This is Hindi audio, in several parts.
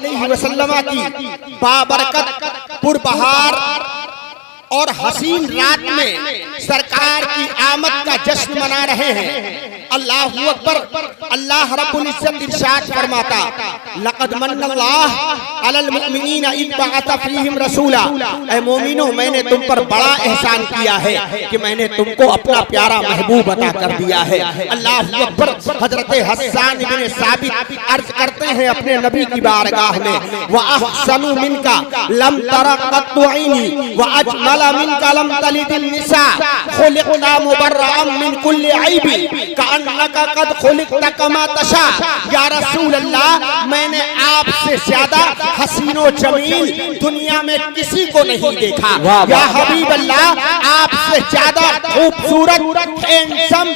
अलैहि वसल्लम की बाबरकत पुरबहार और हसीन रात में सरकार की आमद का जश्न मना रहे हैं। अल्लाहु अकबर। अल्लाह रब्बुल इज्जत इरशाद फरमाता, लक़द मन्नल्लाहु अलल मुमिनीना इज़ बअसा फ़ीहिम रसूला। ऐ मोमिनो, मैंने तुम पर बड़ा एहसान किया है कि मैंने तुमको अपना प्यारा महबूब अता कर दिया है। अल्लाहु अकबर। हजरत हस्सान इब्न साबित अर्ज करते हैं अपने नबी की बारगाह में, व अहसनु मिनका लम तरा क़त्तु ऐनी व अजमल मिनका लम तलिदिन निसा खुलिक़ना मुबर्रअन मिन कुल्ली ऐबी कअन्नका क़द खुलिक़ता कमा तशा। या रसूल अल्लाह, मैंने आपसे ज्यादा हसीनो जमील दुनिया में किसी को नहीं देखा। या हबीब अल्लाह, आपसे ज्यादा खूबसूरत हैंडसम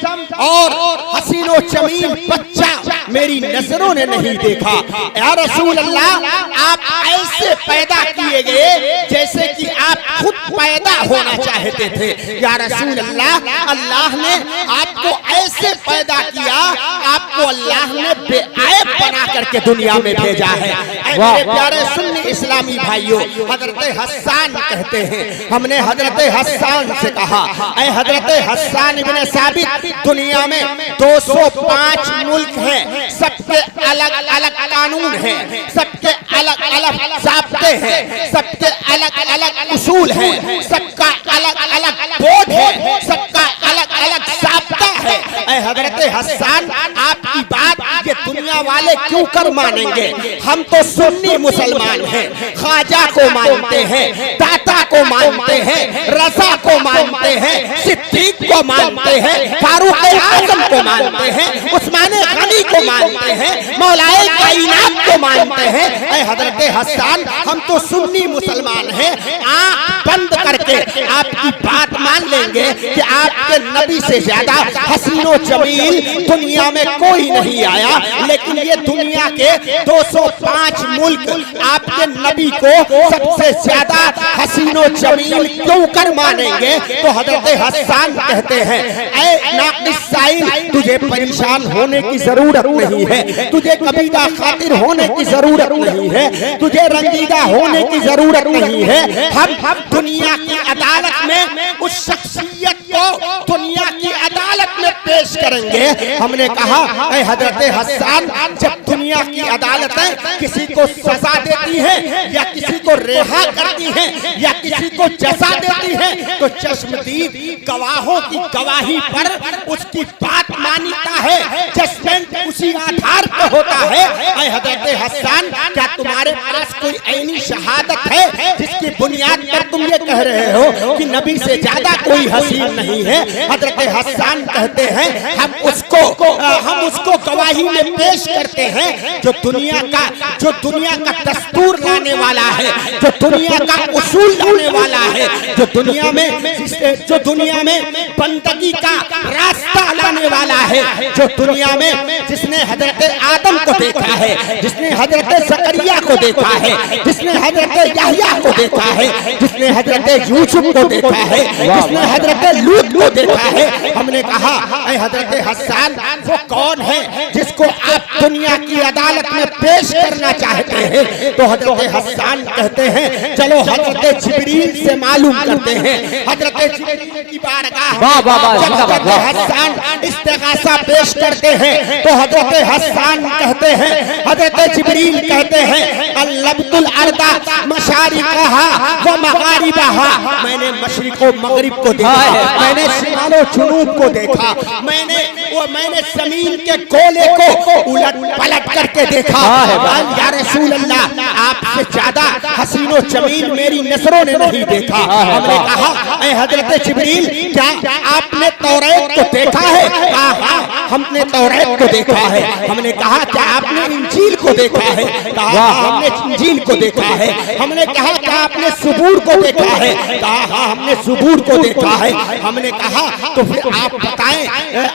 और हसीनो जमील बच्चा मेरी नजरों ने नहीं देखा। या रसूल अल्लाह, आप ऐसे पैदा किए गए जैसे कि आप खुद पैदा होना चाहते थे। या रसूल अल्लाह, अल्लाह ने आपको ऐसे पैदा किया, आपको अल्लाह ने बेऐब बना करके दुनिया में भेजा है। मेरे प्यारे सुन्नी इस्लामी भाइयों, हजरत हस्सान कहते हैं, हमने हजरत हस्सान से कहा, ऐ हजरत हस्सान इब्न साबित, दुनिया में 205 मुल्क हैं, सबके अलग अलग कानून हैं, सबके अलग अलग ज़ाब्ते हैं, सबके अलग अलग उसूल हैं, सबका अलग अलग बोर्ड है, सबका अलग अलग ज़ाब्ता है। ऐ हजरत हस्सान, आपकी बात ये दुनिया वाले क्यों कर मानेंगे? हम तो सुन्नी मुसलमान हैं, ख्वाजा को मानते हैं, दाता को मानते हैं, रज़ा को मानते हैं, सिद्दीक को मानते हैं, फारूक आज़म को मानते हैं, उस्मान गनी को मानते हैं, मौलाए कायनात को मानते हैं। ऐ हजरत हस्सान, हम तो सुन्नी मुसलमान हैं, आँख बंद करके आपकी बात मान लेंगे कि आपके नबी से ज्यादा हसीनो जमील दुनिया में कोई नहीं आया। लेकिन ये दुनिया के 205 मुल्क आपके नबी को सबसे ज्यादा हसीनो जमील क्यों कर मानेंगे? तो हजरत हस्सान कहते हैं, ऐ नाक़िस साइल, तुझे परेशान होने की जरूरत नहीं है, तुझे कबीला खातिर होने की जरूरत नहीं है, तुझे रंजीदा होने की जरूरत नहीं है। हम दुनिया की अदालत में उस शख्सियत को दुनिया की अदालत में पेश करेंगे। हमने कहा, ऐ हजरत हस्सान, जब दुनिया की अदालतें किसी को सजा देती हैं या किसी को रिहा करती हैं या किसी को जजा देती हैं, तो चश्मदीद गवाहों की गवाही पर उसकी बात मानता है, जजमेंट उसी आधार पर होता है। ऐ हजरत हस्सान, क्या तुम्हारे पास कोई ऐनी शहादत है जिसकी बुनियाद पर तुम ये कह रहे हो कि नबी से ज्यादा कोई हसीन नहीं है? हजरत हस्सान कहते हैं, हम उसको गवाही में पेश करते हैं जो दुनिया का दस्तूर लाने वाला है, जो दुनिया का उसूल लाने वाला है, जो दुनिया में बंदगी का रास्ता लाने वाला है, जो दुनिया में जिसने हजरत आदम को देखा है, जिसने हजरत ज़करिया को देखा है, जिसने हजरत याह्या को देखा है, जिसने हजरत यूसुफ को देखा है, जिसने हजरत लूत को देखा है। हमने कहा, ऐ हजरत हस्सान, वो कौन है जिसको आप दुनिया की अदालत में पेश करना चाहते हैं? तो हजरत हस्सान कहते हैं, चलो हजरत जिब्रील से मालूम करते हैं। हजरत जिब्रील की बारगाह हस्सान इस्तिग़ासा पेश करते हैं, तो हजरत हस्सान कहते हैं, हजरत जिब्रील कहते हैं, अल्लब्तुल अर्दा मशारिक़हा व मग़ारिबहा, मैंने मशरिक़ व मग़रिब को देखा, मैंने शिमाल व जुनूब को देखा, मैंने ज़मीन के गोले को उलट पलट करके देखा। या रसूल अल्लाह, आपसे ज्यादा हसीनो जमील मेरी नजरों ने नहीं देखा। हमने कहा, ऐ हजरत जिब्रील, क्या आपने तौरात को देखा है? कहा, हमने तौरात को देखा है। हमने कहा, क्या आपने इंजील को देखा है? कहा, हमने इंजील को देखा है। हमने कहा, क्या आपने ज़बूर को देखा है? कहा, हमने ज़बूर को देखा है। हमने कहा, तो फिर आप बताएं।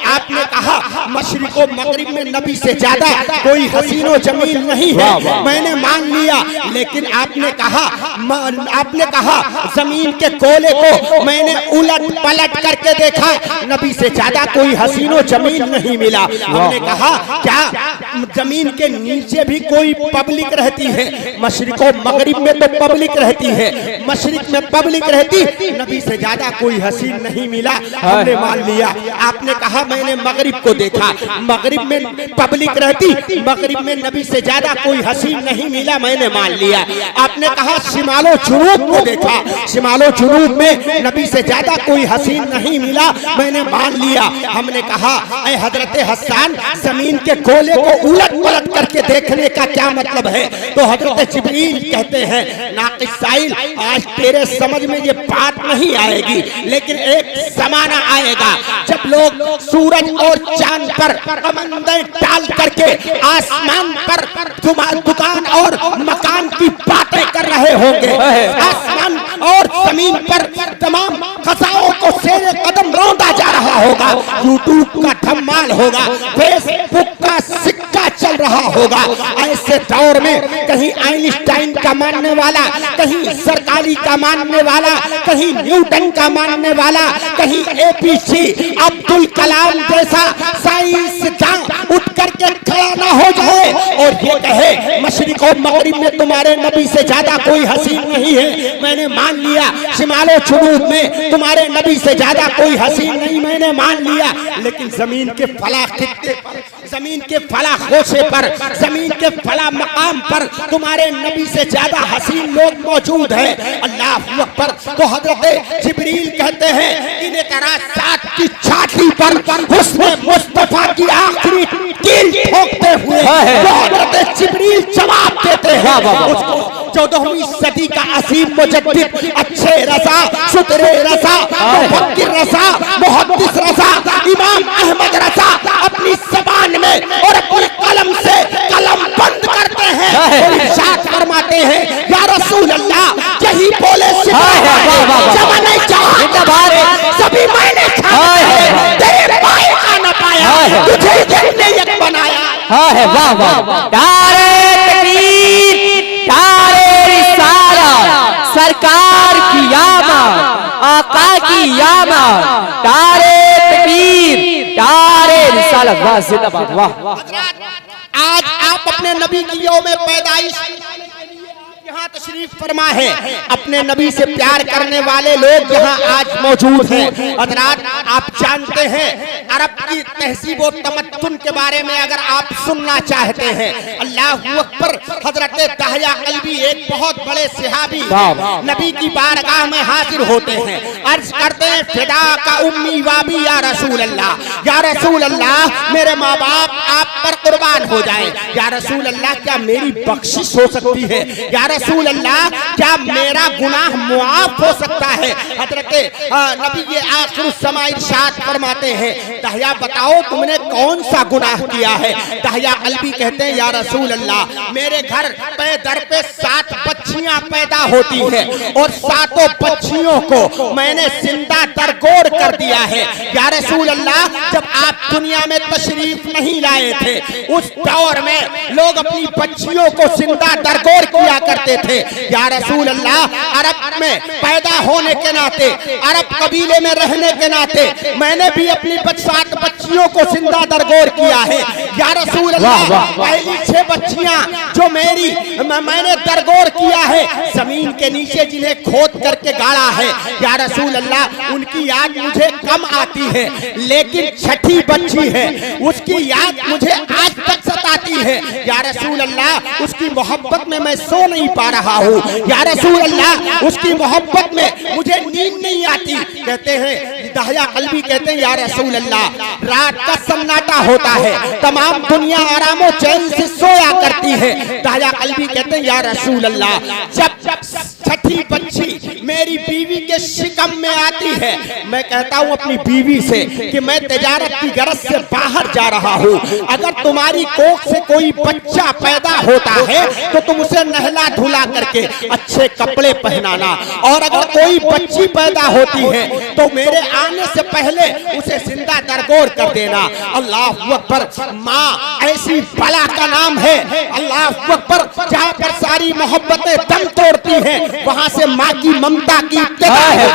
आपने कहा, मशरिक़ व मग़रिब में नबी से ज्यादा कोई हसीनो जमील नहीं है, मैंने मान लिया। लेकिन आपने कहा जमीन के कोले को मैंने उलट पलट करके देखा, नबी से ज्यादा कोई हसीनो जमील नहीं मिला। हमने कहा, क्या जमीन के नीचे भी कोई पब्लिक रहती है, मशरिक और मगरिब में तो पब्लिक रहती है, मशरिक में पब्लिक रहती, नबी से ज्यादा कोई हसीन नहीं मिला, हमने मान लिया। आपने कहा मैंने मगरिब को देखा, मगरिब में पब्लिक रहती, मगरिब में नबी से ज्यादा कोई हसीन नहीं मिला, मैंने मान लिया। आपने कहा शिमालो जुनूब को देखा, शिमालो जुनूब में नबी से ज्यादा कोई हसीन नहीं मिला, मैंने मान लिया। हमने कहा ऐ हजरत हसन, जमीन के गोले को उलट पलट करके देखने का क्या मतलब है? तो हजरत जिब्रील कहते हैं नाक़िस साइल, आज तेरे समझ में ये बात नहीं आएगी, लेकिन एक ज़माना आएगा जब लोग सूरज और चांद पर कमंदे डाल करके आसमान पर दुकान और मकान की बातें कर रहे होंगे। आसमान और जमीन पर तमाम खजाओं को शेर कदम रौंदा जा रहा होगा, यूट्यूब का धमाल होगा, फेसबुक का सिक्का चल रहा होगा। ऐसे दौर में कहीं आइंस्टाइन का मानने वाला, कहीं सरकारी का मानने वाला, कहीं न्यूटन का मानने वाला, कहीं एपीजे अब्दुल कलाम जैसा साइंसदान उठ करके खड़ा ना हो जाए और ये कहे मशरिक और मगरिब में तुम्हारे नबी से ज्यादा कोई हसीन नहीं है, मैंने मान लिया। शिमालो जुनूब में तुम्हारे नबी से ज्यादा कोई हसीन नहीं, मैंने मान लिया। लेकिन जमीन के फला खित्ते पर, जमीन के फला खोसे पर, जमीन के फला मकाम पर तुम्हारे नबी से ज्यादा हसीन लोग मौजूद हैं। अल्लाह अकबर। तो हजरत जिब्रील कहते हैं इन्हें तरह साथ की छाती पर हुस्न मुस्तफा की आखिरी कील ठोकते हुए तो हजरत जिब्रील जवाब देते हैं उसको 14वीं सदी का असीम मुजद्दिद, अच्छे रसा, सुतरे रसा, मुफक्किर रसा, मुहद्दिस रसा, इमाम अहमद रसा अपनी ज़बान में और अपने कलम से कलम बंद करते हैं और इरशाद फरमाते हैं या रसूल अल्लाह यही बोले ज़माने जहां सभी मैंने खाया तेरे पाए का न पाया, तुझे जिसने एक बनाया। वाह वाह, तारे तकबीर, तारे रिसालत, सरकार की आमद, आका की आमद, तारे तकबीर, तारे रिसालत, वाह जिंदाबाद, वाह। आज आप अपने नबी की यौम पैदाइश यहाँ तशरीफ फरमा है, अपने नबी से प्यार करने वाले लोग यहाँ आज मौजूद हैं। हज़रात आप जानते हैं अरब की तहजीब और तमद्दुन के बारे में अगर आप सुनना चाहते हैं, अल्लाह अकबर, हजरत दहिया कल्बी एक बहुत बड़े सहाबी नबी की बारगाह में हाजिर होते हैं, अर्ज करते हैं फिदा का उम्मी वाबी या रसूल अल्लाह, या रसूल अल्लाह मेरे माँ बाप आप पर कुर्बान हो जाए, या रसूल अल्लाह क्या मेरी बख्शिश हो सकती है, या रसूल अल्लाह क्या मेरा गुनाह मुआफ हो सकता है। हजरत नबी ये आखिर समा इरशाद फरमाते हैं दहिया बताओ तुमने कौन सा गुनाह किया है। दहिया कल्बी कहते हैं या रसूल अल्लाह मेरे घर पे दर पे 7 बच्चियां पैदा होती है और 7 बच्चियों को मैंने जिंदा दरगोर कर दिया है। या रसूल अल्लाह जब आप दुनिया में तशरीफ नहीं लाए थे उस दौर में लोग अपनी बच्चियों को जिंदा दरगोर किया करते थे। या रसूल अल्लाह अरब में पैदा होने के नाते, अरब कबीले में रहने के नाते मैंने भी अपनी 7 बच्चियों को जिंदा दरगोर किया है। या रसूल अल्लाह पहली 6 बच्चियां जो मेरी मैंने दरगोर किया है जमीन के नीचे जिन्हें खोद करके गाड़ा है, या रसूल अल्लाह उनकी याद मुझे कम आती है, लेकिन छठी बच्ची है उसकी याद मुझे आज तक सताती है। या रसूल अल्लाह उसकी मोहब्बत में मैं सो नहीं पा रहा हूँ, या रसूल अल्लाह उसकी मोहब्बत में मुझे नींद नहीं आती। कहते हैं दहिया कल्बी कहते हैं या रसूल अल्लाह रात का सन्नाटा होता है, तमाम दुनिया आरामो चैन से सोया करती है। दहिया कल्बी कहते हैं या रसूल अल्लाह जब छठी बच्ची मेरी बीवी के शिकम में आती है मैं कहता हूँ अपनी बीवी से कि मैं तिजारत की गरज से बाहर जा रहा हूँ, अगर तुम्हारी कोख से कोई बच्चा पैदा होता है तो तुम उसे नहला धुला करके अच्छे कपड़े पहनाना, और अगर कोई बच्ची पैदा होती है तो मेरे आने से पहले उसे जिंदा दरगोर कर देना। अल्लाह अकबर। माँ ऐसी बला का नाम है, अल्लाह अकबर, जहाँ पर सारी मोहब्बतें दम तोड़ती हैं, वहाँ से माँ की ममता की इब्तिदा है।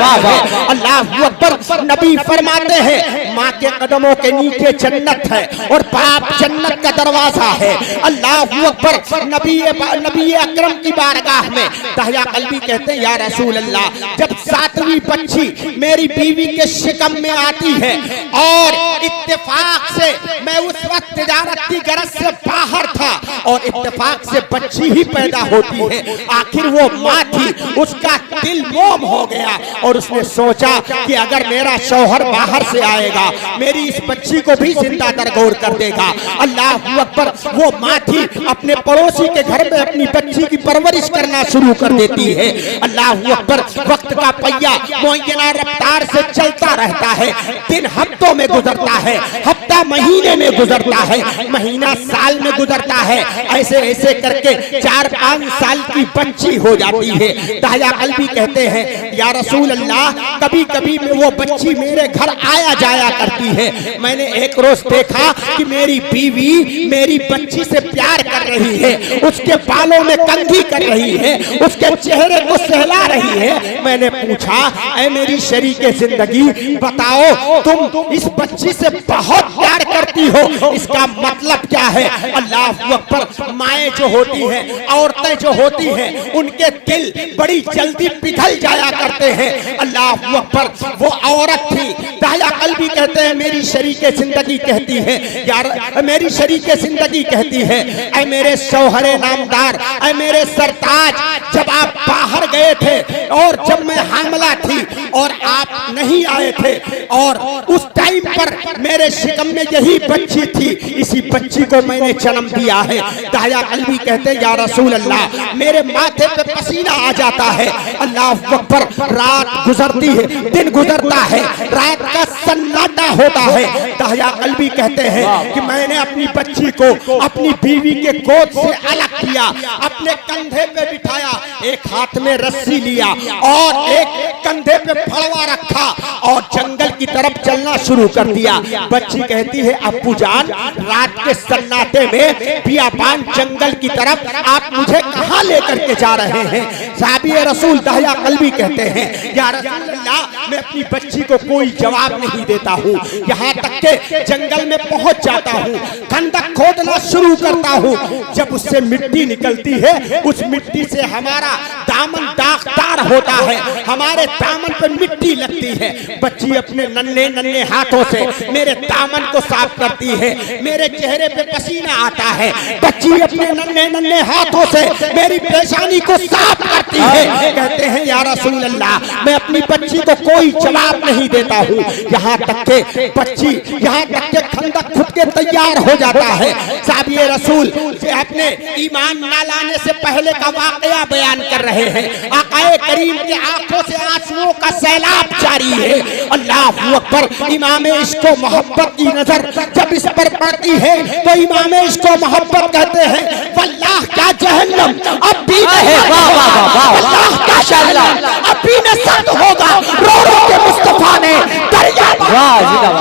अल्लाह अकबर। नबी फरमाते हैं माँ के कदमों के नीचे जन्नत है और बाप जन्नत का दरवाजा है। अल्लाह अकबर। नबी अकरम की बारगाह में दहिया कल्बी कहते हैं या रसूल अल्लाह, जब 7वीं बच्ची मेरी बीवी के शिकम में आती है और इत्तेफाक से मैं उस वक्त तिजारत की गरज से बाहर था और इत्तेफाक से बच्ची ही पैदा होती है, आखिर वो माँ थी, उसका दिल मोम हो गया और उसने सोचा कि अगर मेरा शौहर बाहर से आएगा मेरी इस बच्ची को भी जिंदा दरगोर कर देगा। अल्लाह अकबर। वो माँ थी, अपने पड़ोसी के घर में अपनी बच्ची की परवरिश करना शुरू कर देती है। अल्लाह अकबर। वक्त का पहिया मुअय्यना रफ्तार से चलता रहता है, दिन हफ्तों में गुजरता है, हफ्ता महीने में गुजरता है, महीना साल में गुजरता है, ऐसे ऐसे करके 4-5 साल की बच्ची हो जाती है। दहिया कल्बी कहते हैं या रसूल अल्लाह, कभी कभी वो बच्ची मेरे घर आया जाया करती है। मैंने एक रोज देखा कि मेरी बीवी मेरी बच्ची से प्यार कर रही है, उसके बालों में कंघी कर रही है, उसके चेहरे को सहला रही है। मैंने पूछा, ऐ मेरी शरीके जिंदगी, बताओ तुम इस बच्ची से बहुत प्यार करती हो, इसका मतलब क्या है? अल्लाह अकबर। माएँ जो होती हैं, औरतें जो होती हैं, उनके दिल बड़ी जल्दी पिघल जाया करते हैं। अल्लाह अकबर। वो औरत थी, दहिया कल्बी कहते हैं मेरी शरीके जिंदगी कहती है यार, मेरी शरीके जिंदगी कहती है, ऐ मेरे शौहरे नामदार, ऐ मेरे सरताज, जब आप बाहर गए थे और जब मैं हामला थी और आप नहीं आए थे और उस टाइम पर मेरे शिकम में यही बच्ची थी, इसी बच्ची को मैंने जन्म दिया है। दहिया कल्बी कहते हैं या रसूल अल्लाह, मेरे माथे पे पसीना आ जाता है। अल्लाह अकबर। रात गुजरती है, दिन गुजरता है, रात का सन्नाटा होता है। दहिया कल्बी कहते हैं कि मैंने अपनी बच्ची को अपनी बीवी के गोद से अलग किया, अपने कंधे पे बिठाया, एक हाथ में रस्सी लिया और एक कंधे पे फड़वा रखा और जंगल की तरफ चलना शुरू कर दिया। बच्ची कहती है अब्बू जान, रात के सन्नाटे में बियाबान जंगल की तरफ आप मुझे कहाँ लेकर के जा रहे हैं? साहबी रसूल दहिया कल्बी कहते हैं या रसूल अल्लाह, मैं अपनी बच्ची को कोई जवाब नहीं देता हूँ, यहाँ तक के जंगल में पहुँच जाता हूँ, खंदक खोदना शुरू करता हूँ। जब उससे मिट्टी निकलती है, उस मिट्टी से हमारा दामन दागदार होता है, हमारे दामन पर मिट्टी लगती है। बच्ची अपने नन्हे नन्हे हाथों से मेरे दामन को साफ करती है, मेरे चेहरे पे पसीना आता है। बच्ची अपने नन्हे नन्हे हाथों से मेरी पेशानी को साफ करती है। कहते हैं या रसूल अल्लाह, मैं अपनी बच्ची को कोई जवाब नहीं देता हूँ, यहाँ तक के बच्ची, यहाँ तक के खंदक खुद के तैयार हो जाता है। साहबी रसूल अपने ईमान ना लाने से पहले का वाकया बयान कर रहे हैं। आकाए करीम के आंखों से आंसुओं का सैलाब जारी है। अल्लाह अकबर। इमाम इश्को मोहब्बत की नजर जब इस पर पड़ती है तो इमाम इश्को मोहब्बत कहते हैं वल्लाह क्या जहन्नम अब भी है, अल्लाह क्या जहन्नम अब भी न सर्द होगा, रो रो के मुस्तफा ने दरिया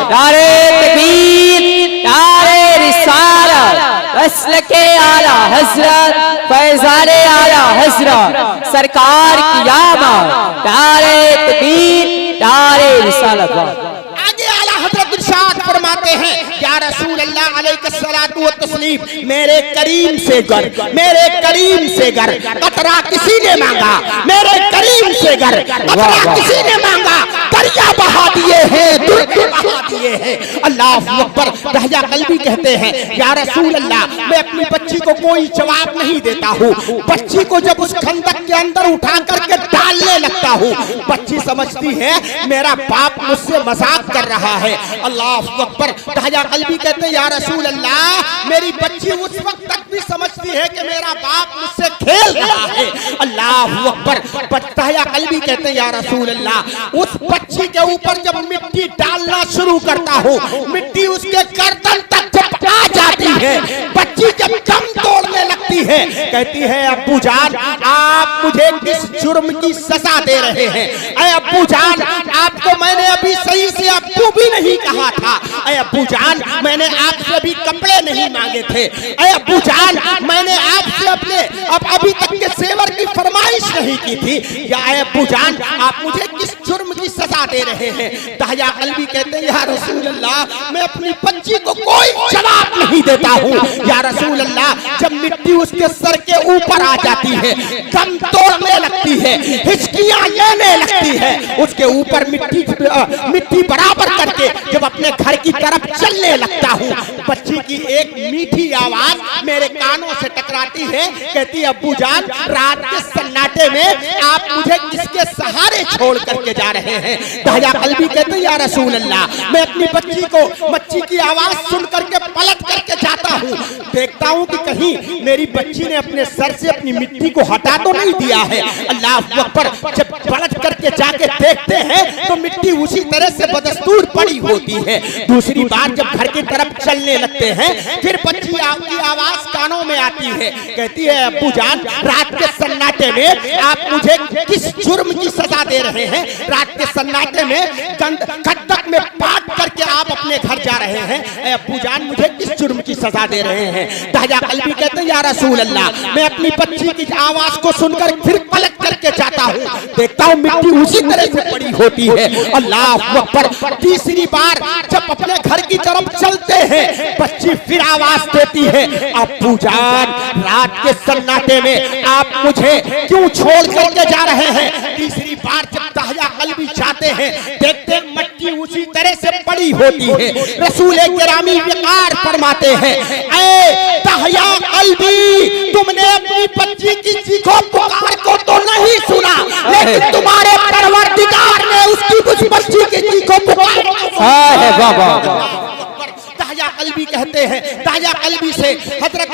नारे तकबीर, नारे रिसालत, मसलके आला हजरत, फैजाने आला हजरत, सरकार की आमद, नारे तकबीर, नारे रिसालत। आगे आला हजरत इरशाद फरमाते हैं या रसूल अल्लाह अलैहिस्सलातु व तस्लीम, मेरे करीम से गर, मेरे करीम से गर, कतरा किसी ने मांगा, मेरे करीम से गर, कतरा किसी ने मांगा, दरिया बहा दिए हैं, दुर्ग बहा दिए हैं। अल्लाह अकबर। दहिया कल्बी कहते हैं या रसूल अल्लाह, मैं अपनी बच्ची को कोई जवाब नहीं देता हूँ। बच्ची को जब उस खंदक के अंदर उठा करके डालने लगता हूँ, बच्ची समझती है मेरा बाप मुझसे मजाक कर रहा है। अल्लाह अकबर। दहिया कल्बी कहते हैं या रसूल अल्लाह, मेरी बच्ची उस वक्त तक भी समझती है कि मेरा बाप मुझसे खेल रहा है। अल्लाह अकबर। दहिया कल्बी कहते हैं या रसूल अल्लाह, उस बच्ची के ऊपर जब मिट्टी डालना शुरू करता हूँ, मिट्टी उसके गर्दन तक जब आ जाती है, बच्ची जब दम तोड़ने लगती लगती है, कहती है अब्बू जान आप मुझे किस जुर्म की सजा दे रहे हैं? अरे अब्बू जान आपको मैंने अभी सही से अब्बू भी नहीं कहा था। अरे अब्बू जान मैंने आपसे अभी कपड़े नहीं मांगे थे। अरे अब्बू जान मैंने आपसे अपने अब अभी तक के सेवर की फरमाइश नहीं की थी। या अब्बू जान आप मुझे किस जुर्म की सजा दे रहे हैं? दाहिया कल्बी कहते हैं या रसूल अल्लाह मैं अपनी बच्ची को कोई जवाब नहीं देता हूँ। या रसूल अल्लाह जब मिट्टी उसके सर के ऊपर आ जाती है, दम तोड़ने लगती है, हिचकियां लेने लगती है, उसके ऊपर मिट्टी बराबर करके जब अपने घर की तरफ चलने लगता हूँ, बच्ची की एक मीठी आवाज मेरे कानों से टकराती है, कहती है अब्बू जान रात के सन्नाटे में आप मुझे किसके सहारे छोड़ करके जा रहे हैं? दाहिया कल्बी कहते हैं या रसूल अल्लाह मैं अपनी बच्ची की आवाज सुन करके पलट करके जाता हूँ, देखता हूँ कि कहीं मेरी बच्ची ने अपने सर से अपनी मिट्टी को हटा तो नहीं दिया है। अल्लाह अकबर जब पलट करके जाके देखते हैं तो मिट्टी उसी तरह से बदस्तूर पड़ी होती है। दूसरी बार जब घर की तरफ चलने लगते हैं फिर बच्ची की आवाज कानों में आती है, कहती है अब्बू जान रात के सन्नाटे में आप मुझे किस जुर्म की सजा दे रहे हैं? रात के सन्नाटे में खंदक में पाट करके आप अपने घर जा रहे हैं, अब्बू जान मुझे किस जुर्म की सजा दे रहे हैं? दाहिया कल्बी कहते हैं या रसूल अल्लाह मैं अपनी बच्ची की आवाज को सुनकर फिर पलट करके जाता हूँ, देखता हूँ मिट्टी उसी तरह से पड़ी होती है। अल्लाह अकबर तीसरी बार जब अपने घर की तरफ चलते हैं बच्ची फिर आवाज देती है अब्बू जान रात के सन्नाटे में आप मुझे क्यों छोड़ करके जा रहे हैं? तीसरी बार जब दाहिया कल्बी जाते हैं देखते मिट्टी उसी तरह से पड़ी होती है। रसूल गिरामी विकार फरमाते हैं ऐ दाहिया कल्बी तुमने अपनी बच्ची की चीखों पुकार को तो नहीं सुना, लेकिन तुम्हारे परवरदिगार ने उसकी उस बच्ची की चीखों पुकार दाहिया कल्बी कहते हैं दाहिया कल्बी से हजरत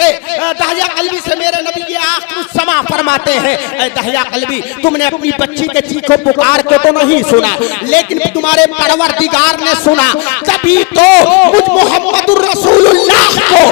दाहिया कल्बी से मेरे नबी के आखिर समा फरमाते हैं ऐ दाहिया कल्बी तुमने अपनी बच्ची के चीखों पुकार को तो नहीं सुना, लेकिन तुम्हारे परवरदिगार ने सुना, तभी तो मुझ मोहम्मदुर रसूलुल्लाह को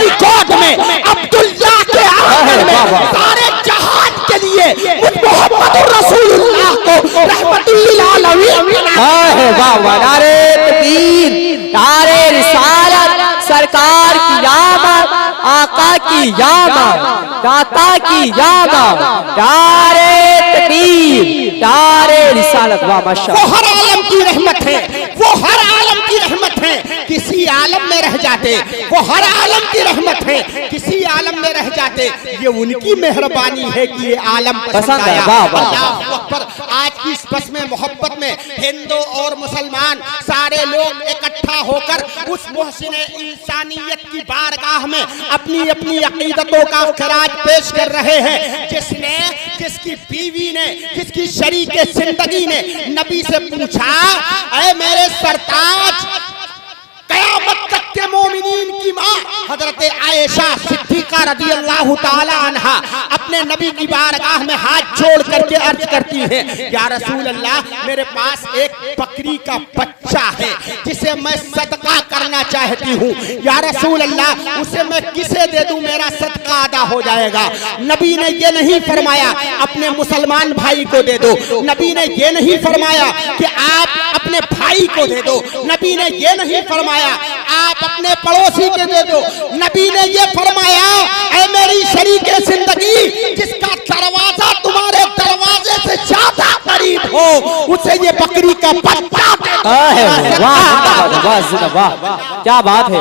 की गोद में अब्दुल्लाह के आंगन में सारे जहान के लिए मुझ मोहम्मदुर रसूलुल्लाह को रहमतुल लिल आलमीन नारे तकबीर नारे रिसालत सरकार की आमद आका की आमद दाता की आमद नारे तकबीर नारे रिसालत वाह माशाअल्लाह। वो हर आलम की रहमत है, वो हर आलम की रहमत है, किसी आलम में रह जाते, वो हर आलम की रहमत है किसी आलम में रह जाते, ये उनकी मेहरबानी है कि ये आलम पसंद आया। अल्लाह अकबर आज की इस बस में मोहब्बत में हिंदू और मुसलमान सारे लोग इकट्ठा होकर उस मोहसिन इंसानियत की बारगाह में अपनी अपनी अकीदतों का खराज पेश कर रहे हैं, जिसकी बीवी ने जिसकी शरीके जिंदगी ने नबी से पूछा ऐ मेरे सरताज कयामत तक के मोमिनीन की माँ हजरत आयशा सिद्दीका रज़ियल्लाहु ताला अन्हा अपने नबी की बारगाह में हाथ जोड़ करके अर्ज करती है या रसूल अल्लाह मेरे पास एक बकरी का बच्चा है जिसे मैं सदका करना चाहती हूँ, या रसूल अल्लाह उसे मैं किसे दे दूं मेरा सदका अदा हो जाएगा? नबी ने ये नहीं फरमाया अपने मुसलमान भाई को दे दो, नबी ने ये नहीं फरमाया कि आप अपने भाई को दे दो, नबी ने ये नहीं फरमाया आप अपने पड़ोसी के दे दो, नबी ने ये फरमाया ऐ मेरी शरीके जिंदगी जिसका दरवाजा तुम्हारे दरवाजे से ज्यादा करीब हो उसे ये बकरी का बच्चा क्या बात है।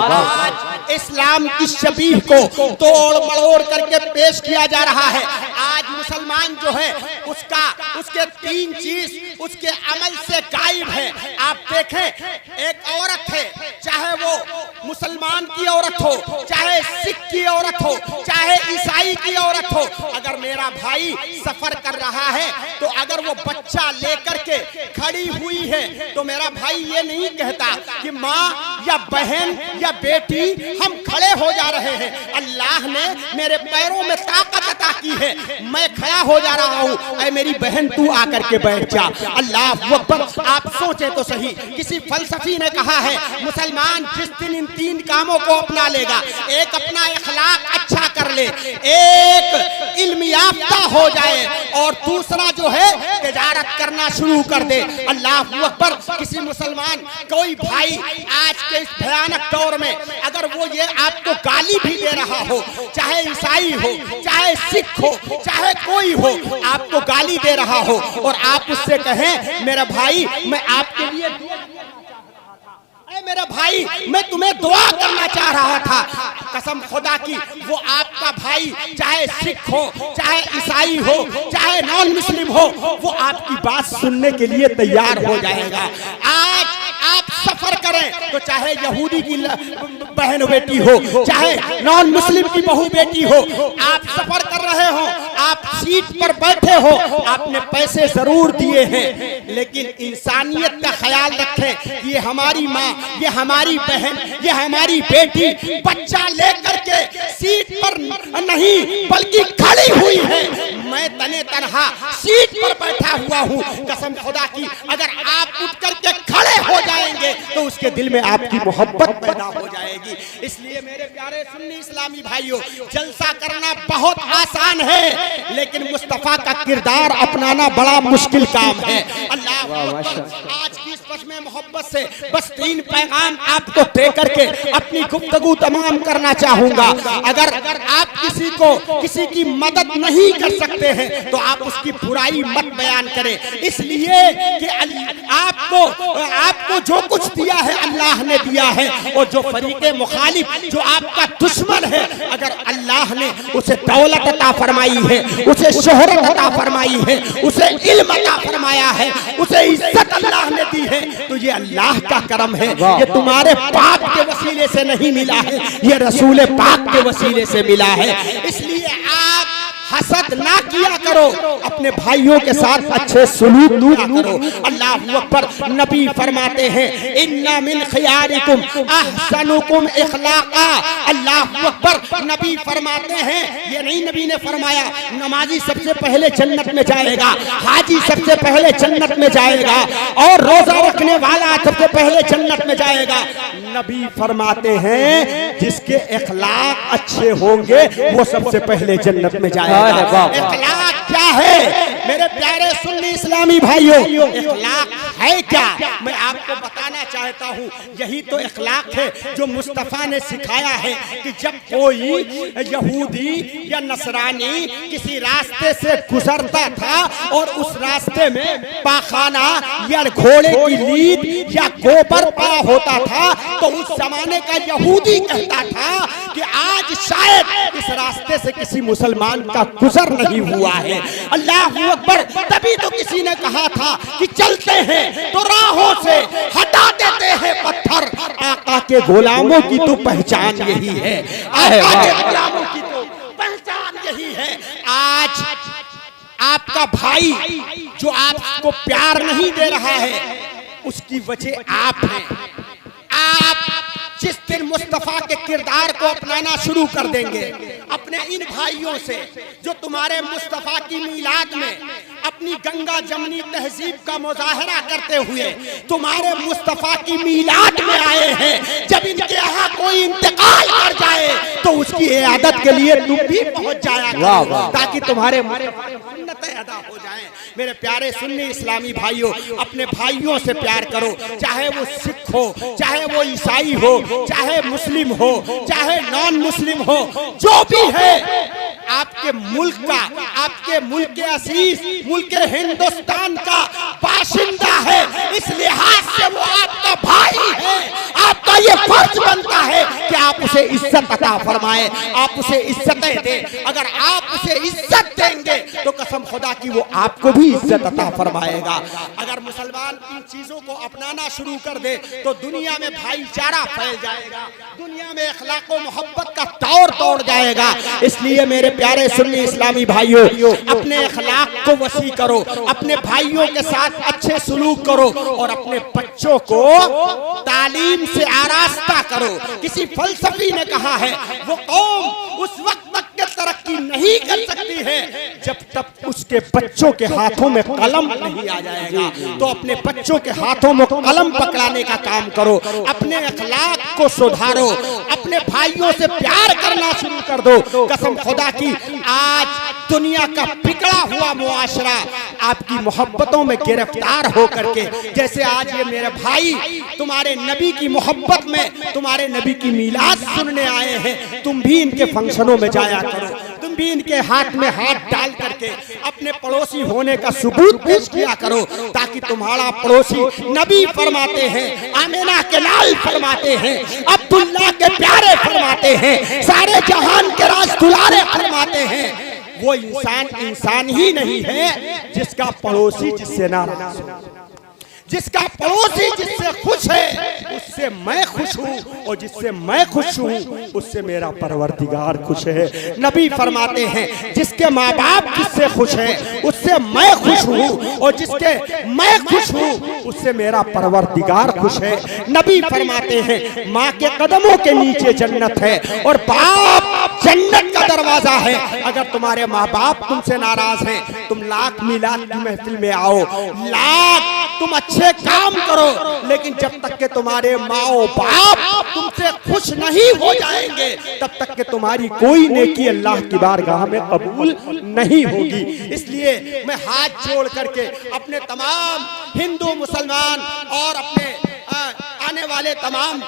इस्लाम की शबीह को तोड़ मड़ोड़ करके पेश किया जा रहा है। आज मुसलमान जो है उसके तीन चीज उसके अमल से गायब है। आप देखें एक औरत है, चाहे वो मुसलमान की औरत हो, चाहे सिख की औरत हो, चाहे ईसाई की औरत हो, अगर मेरा भाई सफर कर रहा है तो अगर वो बच्चा लेकर के खड़ी हुई है तो मेरा भाई ये नहीं कहता कि माँ या बहन या बेटी हम खड़े हो जा रहे हैं, अल्लाह ने मेरे पैरों में ताकत अता की है, मैं खड़ा हो जा रहा हूँ, ऐ मेरी बहन तू आकर के बैठ जा। अल्लाह अकबर। आप सोचे तो सही, किसी फलसफी ने कहा है मुसलमान जिस दिन तीन कामों को अपना लेगा, एक अपना इखलाक अच्छा कर ले, एक इल्म याफ्ता हो जाए, और दूसरा जो है तिजारत करना शुरू कर दे। अल्लाह अकबर। किसी मुसलमान कोई भाई आज के इस भयानक दौर में अगर वो ये आपको गाली भी दे रहा हो, चाहे ईसाई हो, चाहे सिख हो, चाहे कोई हो, आपको गाली दे रहा हो और आप उससे कहें मेरा भाई मैं आपके लिए मेरा भाई मैं तुम्हें दुआ करना चाह रहा था, कसम खुदा की वो आपका भाई चाहे सिख हो, चाहे ईसाई हो, चाहे नॉन मुस्लिम हो, वो आपकी बात सुनने के लिए तैयार हो जाएगा। आज आप सफर करें तो चाहे यहूदी की बहन बेटी हो, चाहे नॉन मुस्लिम की बहू बेटी हो, आप सफर कर रहे हो, आप सीट पर बैठे हो, आपने पैसे जरूर दिए हैं, लेकिन इंसानियत का ख्याल रखें। ये हमारी माँ, ये हमारी बहन, ये हमारी बेटी बच्चा लेकर के सीट पर नहीं बल्कि खड़ी हुई है, मैं तने तनहा सीट पर बैठा हुआ हूँ। कसम खुदा की अगर आप उठ करके खड़े हो जाएंगे तो उसके दिल में आपकी मोहब्बत पैदा हो जाएगी। इसलिए मेरे प्यारे सुन्नी इस्लामी भाइयों, जलसा करना बहुत आसान है, लेकिन मुस्तफा का किरदार अपनाना बड़ा मुश्किल काम है। अल्लाह आज की इस बस में मोहब्बत से बस तीन पैगाम आपको दे करके अपनी गुफ्तगू तमाम करना चाहूंगा। अगर आप किसी की मदद नहीं कर सकते हैं तो आप उसकी बुराई मत बयान करें, इसलिए कि आपको जो कुछ दिया है अल्लाह ने दिया है, और जो फरीके मुखालिफ जो आपका दुश्मन है, अगर अल्लाह ने उसे दौलत अता फरमाई है, उसे शोहरत अता फरमाई है, उसे इल्म अता फरमाया है, उसे इज्जत अल्लाह ने दी है, तो ये अल्लाह का करम है। ये तुम्हारे पाप के वसीले से नहीं मिला है, ये रसूल पाक के वसीले से मिला है। इसलिए आप हसद ना किया करो, अपने भाइयों के साथ अच्छे सलूक किया करो। अल्लाह अकबर। नबी फरमाते हैं इन्ना मिन खियारिकुम अहसनुकुम इखलाका। अल्लाह अकबर। नबी फरमाते हैं, ये नहीं नबी ने फरमाया नमाजी सबसे पहले जन्नत में जाएगा, हाजी सबसे पहले जन्नत में जाएगा, और रोजा रखने वाला सबसे पहले जन्नत में जाएगा। नबी फरमाते हैं जिसके इखलाक अच्छे होंगे वो सबसे पहले जन्नत में जाएगा। इखलाक क्या है मेरे प्यारे सुन्नी इस्लामी भाइयों? इखलाक है क्या, मैं आपको बताना चाहता हूँ। यही तो इखलाक है जो मुस्तफा ने सिखाया है कि जब कोई यहूदी या नसरानी किसी रास्ते से गुजरता था और उस रास्ते में पाखाना या घोड़े की लीद या गोबर पड़ा होता था, तो उस जमाने का यहूदी कहता था कि आज शायद इस रास्ते से किसी मुसलमान का गुजर नहीं हुआ है। अल्लाह अकबर। तभी तो किसी ने कहा था कि चलते हैं तो राहों से हटा देते हैं पत्थर। आका के गुलामों की तो पहचान यही है, आका के गुलामों की तो पहचान यही है। आज आपका भाई जो आपको प्यार नहीं दे रहा है, उसकी वजह आप हैं। आप जिस दिन मुस्तफा के किरदार को अपनाना शुरू कर देंगे, अपने इन भाइयों से जो तुम्हारे मुस्तफा की मीलाद में अपनी गंगा जमनी तहजीब का मुजाहरा करते हुए तुम्हारे मुस्तफा की मीलाद में आए हैं, जब इनके यहाँ कोई इंतकाल कर जाए तो उसकी इयादत के लिए तुम भी पहुंच जाया करो, ताकि तुम्हारे सुन्नतें अदा हो जाएं। मेरे प्यारे सुन्नी इस्लामी भाइयों, अपने भाइयों से प्यार करो, चाहे वो सिख हो, चाहे वो ईसाई हो, चाहे मुस्लिम हो, चाहे नॉन मुस्लिम हो, जो भी है आपके मुल्क का, आपके मुल्क के असीस, मुल्क हिंदुस्तान का बाशिंदा है, इस लिहाज से वो आपका भाई है। आपका ये फर्ज बनता है कि आप उसे इज्जत अता फरमाएं, आप उसे इज्जतें दें। अगर आप उसे इज्जत देंगे तो कसम खुदा की वो आपको भी इज्जत अता फरमाएगा। अगर मुसलमान इन चीजों को अपनाना शुरू कर दे तो दुनिया में भाईचारा फैल जाएगा, दुनिया में अखलाक व मोहब्बत का दौर दौड़ जाएगा। इसलिए मेरे प्यारे सुन्नी इस्लामी भाइयों, अपने अखलाक को वसी करो, अपने भाइयों के साथ अच्छे सलूक करो, और अपने बच्चों को तालीम से आरास्ता करो। किसी फलसफी ने कहा है वो कौम उस वक्त तक के तरक्की नहीं कर सकती है जब तक उसके बच्चों के हाथों में कलम नहीं आ जाएगा। तो अपने बच्चों के हाथों में कलम पकड़ाने का काम करो, अपने अखलाक को सुधारो, अपने भाइयों से प्यार करना शुरू कर दो। कसम खुदा की, आज दुनिया का बिगड़ा हुआ मुआशरा आपकी मोहब्बतों में गिरफ्तार हो करके, जैसे आज ये मेरे भाई तुम्हारे नबी की मोहब्बत में तुम्हारे नबी की मीलाद सुनने आए हैं, तुम भी इनके फंक्शनों में जाया करो, तुम भी इनके हाथ में हाथ डाल करके अपने पड़ोसी होने का सबूत पेश किया करो, ताकि तुम्हारा पड़ोसी नबी फरमाते हैं, आमिना के लाल फरमाते हैं, अब्दुल्ला के प्यारे फरमाते हैं, सारे जहान के राज दुलारे फरमाते हैं, वो इंसान इंसान ही नहीं है जिसका पड़ोसी जिससे नाराज हो, जिसका पड़ोसी जिससे खुश है उससे मैं खुश हूँ, और जिससे मैं खुश हूँ उससे मेरा परवरदिगार खुश है। नबी फरमाते हैं जिसके माँ बाप जिससे खुश है उससे मैं खुश हूँ, और जिसके मैं खुश हूँ उससे मेरा परवरदिगार खुश है। नबी फरमाते हैं माँ के कदमों के नीचे जन्नत है और बाप जन्नत का दरवाजा है। अगर तुम्हारे माँ बाप तुमसे नाराज हैं, तुम लाख मिलाद की महफिल में आओ, लाख तुम अच्छे काम करो, लेकिन जब तक के तुम्हारे माँ बाप तुमसे खुश नहीं हो जाएंगे तब तक के तुम्हारी कोई नेकी अल्लाह की बारगाह में कबूल नहीं होगी। इसलिए मैं हाथ जोड़ करके अपने तमाम हिंदू मुसलमान और अपने आने वाले तमाम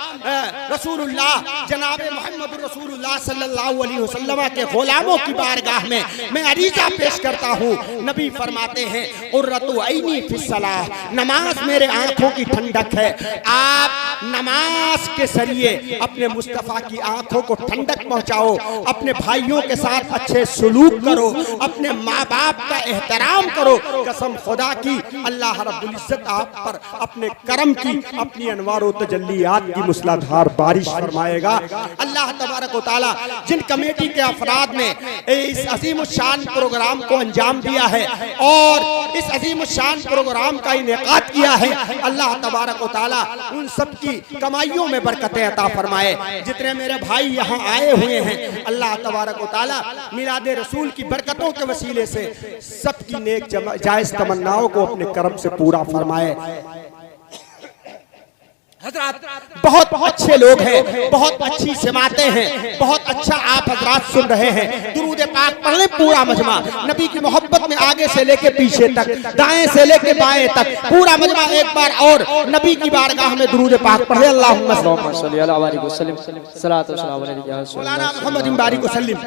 रसूलुल्लाह जनाब मोहम्मद रसूलुल्लाह सल्लल्लाहु अलैहि वसल्लम के गुलामों की बारगाह में मैं अरीजा पेश करता हूँ। नबी फरमाते हैं उर्रतु ऐनी फिस्सलाह, नमाज मेरे आंखों की ठंडक है। आप नमाज के जरिए अपने मुस्तफ़ा की आंखों को ठंडक पहुँचाओ, अपने भाइयों के साथ अच्छे सलूक करो, अपने माँ बाप का एहतराम करो। कसम खुदा की, अल्लाह रब्बुल इज्जत आप पर अपने करम की, अपनी अनवार और तजल्लियात की मूसलाधार बारिश फरमाएगा। अल्लाह तबारक व तआला जिन कमेटी के अफराद ने इस अजीम शान प्रोग्राम को अंजाम दिया है और इस अजीम शान प्रोग्राम का इनेकाद किया है, अल्लाह तबारक व तआला उन सब की कमाइयों में बरकतें अता फरमाए। जितने मेरे भाई यहाँ आए हुए हैं, अल्लाह तबारक व तआला मिलाद रसूल की बरकतों के वसीले से सबकी नेक जायज तमन्नाओं को अपने करम से पूरा फरमाए। हजरात बहुत अच्छे लोग हैं, बहुत अच्छी सिमातें हैं, बहुत अच्छा आप हजरात सुन रहे हैं। दुरूद पाक पढ़ लें पूरा मजमा, नबी की मोहब्बत में आगे से लेके पीछे तक, दाएं से लेके बाएं तक पूरा मजमा एक बार और नबी की बारगाह में दुरूद पाक पढ़ लें। अल्लाहुम्मा सल्ली अला वसल्लम सलातो सलाम अलैका मुहम्मद बारिक वसल्लम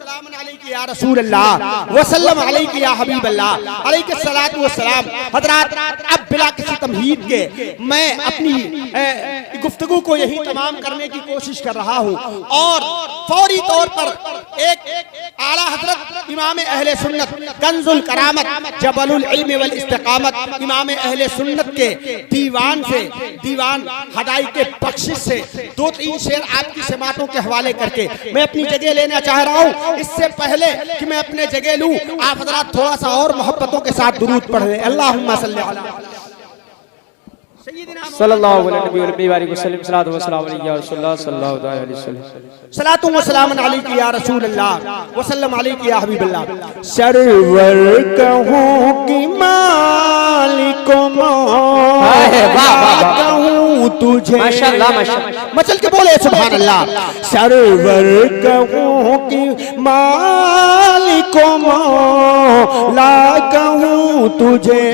सलाम अलैका या रसूल अल्लाह वसल्लम अलैका या हबीब अल्लाह अलैका सलातु व सलाम। हजरात अब बिला किसी तमहीद के मैं अपनी गुफ्तगू को यही तमाम करने की कोशिश कर रहा हूँ और फौरी तौर पर एक आला हजरत इमाम अहले सुन्नत कंजुल करामत जबलुल इल्म वल इस्तिकामत इमाम अहले सुन्नत के दीवान से दीवान हदाई के बख्शिश से 2-3 शेर आपकी समातों के हवाले करके मैं अपनी जगह लेना चाह रहा हूँ। इससे पहले कि मैं अपने जगह लूँ, आप हजरात थोड़ा सा और मोहब्बतों के साथ दुरूद पढ़ लें। अल्लाहुम्मा सल्ली अला सल्लल्लाहु अलैहि वसल्लम सलातो व सलाम अलैका रसूलुल्लाह सल्लल्लाहु अलैहि वसल्लम सलातो व सलाम अलैका या रसूलल्लाह व सल्लम अलैका या हबीबल्लाह। सरवर कहूँ कि मालिको मौला कहूँ तुझे, माशाअल्लाह माशाअल्लाह, मचल के बोले सुभान अल्लाह। सरवर कहूँ कि मालिको मौला कहूँ तुझे,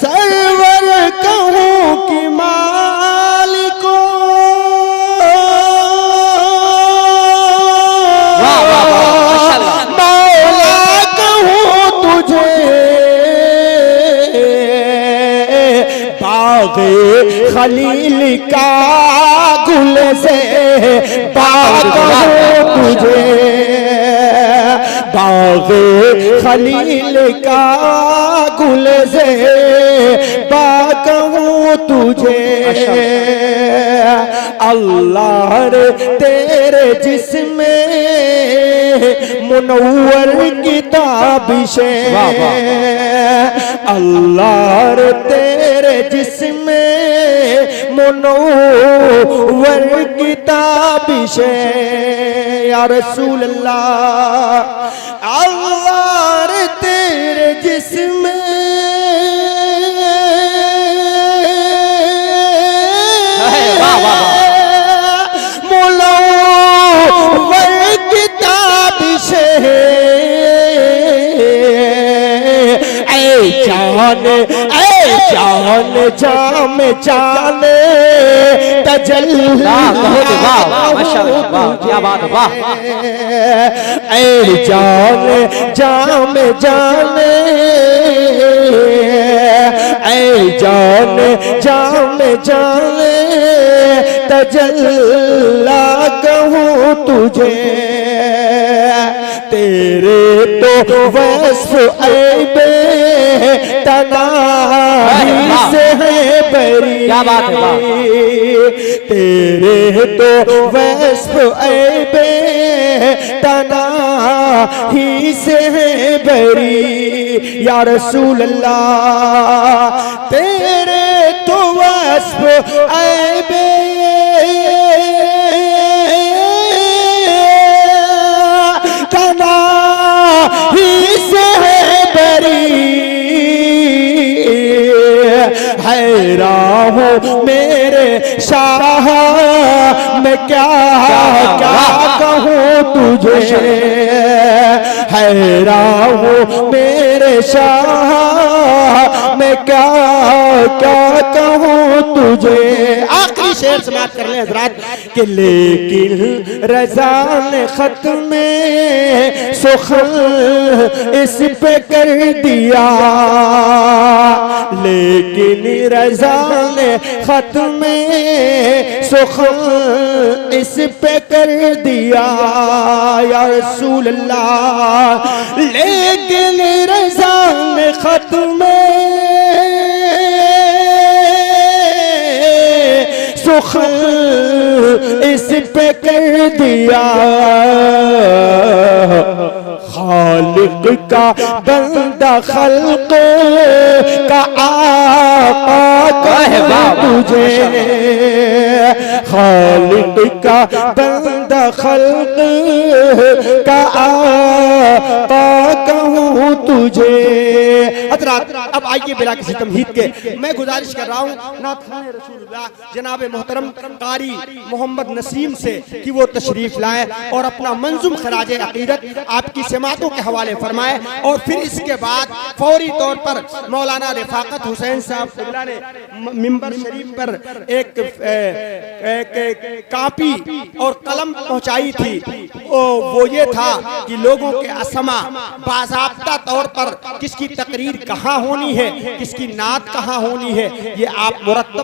सरवर कहूँ कि मालिको मौला कहूँ तुझे, बाग़े खलील का गुल से बाग़ कहूँ तुझे, बाग़े खलील का गुल से बाग़ कहूँ तुझे। अल्लाह रे तेरे जिस्म मुनव्वर की ताबिशें, अल्लाह रे तेरे जिस्म मुनव्वर किताबिश या रसूल अल्लाह अल्लाह रे तेरे जिस्म मुनव्वर किताबिश जान जाम जान तजल्ला माशाअल्लाह क्या बात है वाह ऐ जान जाम जान ऐ जान जाम जान तजल्ला कहूँ तुझे तेरे तो वस्फ ऐबे तनाही से है बरी क्या बात है वाह तेरे तो वस्फ ऐबे तनाही से है बरी या रसूल अल्लाह तेरे तो वस्फ ऐबे मेरे शाह मैं क्या क्या कहूँ तुझे हैरान हूँ मेरे शाह मैं क्या क्या कहूँ तुझे। आखिरी शेर समाप्त कर ले हजरात कि लेकिन रज़ा ने खत में सुखन इस पे कर दिया लेकिन रज़ा ने खत में सुखन इस पे कर दिया या रसूल अल्लाह लेकिन रज़ा ने खत में सुखन इस पे कर दिया खालिक का बंदा खल्क का आका कहूँ तुझे खालिक का बंदा खल्क का आका कहूँ तुझे। हज़रात अब आइए बिला किसी तमहीद के मैं गुजारिश कर रहा हूँ नात खाने रसूलुल्लाह जनाब मोहतरम कारी मोहम्मद नसीम से कि वो तशरीफ लाए और अपना मंजूम खराज अकीदत आपकी समातों के हवाले फरमाए और फिर इसके बाद फौरी तौर पर मौलाना रिफाकत हुसैन साहब ने मिंबर शरीफ पर एक कापी और कलम पहुंचाई थी वो ये था कि लोगों के असमा बाज़ाब्ता तौर पर किसकी तकरीर कहाँ होनी है किसकी नात कहाँ होनी है ये आप मुरत्तब